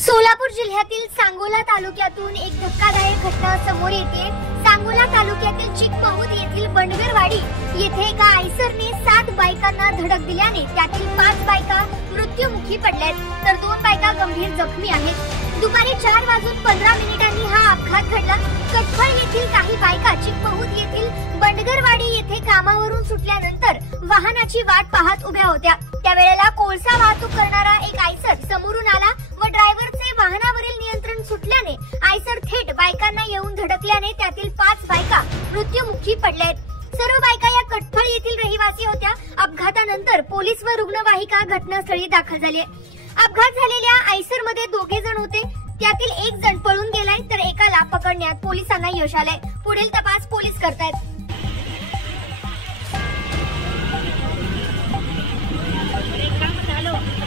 सोलापूर जिल्ह्यातील सांगोला तालुक्यातून एक धक्कादायक घटना समोर येते। सांगोला तालुक्यातील चिकमहुत येथील बंडगरवाडी येथे एका आयसरने 7 बायकांना धडक दिल्याने त्यातील 5 बायका मृत्युमुखी पडल्यात तर 2 बायका गंभीर जखमी आहेत। दुपारी 4:15 हा अपघात घडला। कटफळ येथील काही बायका चिकमहुत येथील बंडगरवाडी येथे कामावरून सुटल्यानंतर वाहनाची वाट पाहत उभ्या होत्या। त्यावेळेला कोळसा वाहतूक करणारा एक आयसर समोरून आला व ड्रायव्हरचे वाहनावरील नियंत्रण सुटल्याने आयसर थेट बायकांना येऊन धडकल्याने त्यातील 5 बायका मृत्युमुखी पडल्यात। सर्व बायका या कटफळ येथील रहिवासी होत्या। अपघातानंतर पोलीस व रुग्णवाहिका घटनास्थळी दाखल झाली। अपघात झालेल्या आयसर मध्ये 2 जण होते, त्यातील 1 जण पळून गेलाय तर एकाला पकडण्यात पोलिसांना यश आलंय। पुढील तपास पोलीस करतायत। काम झालं।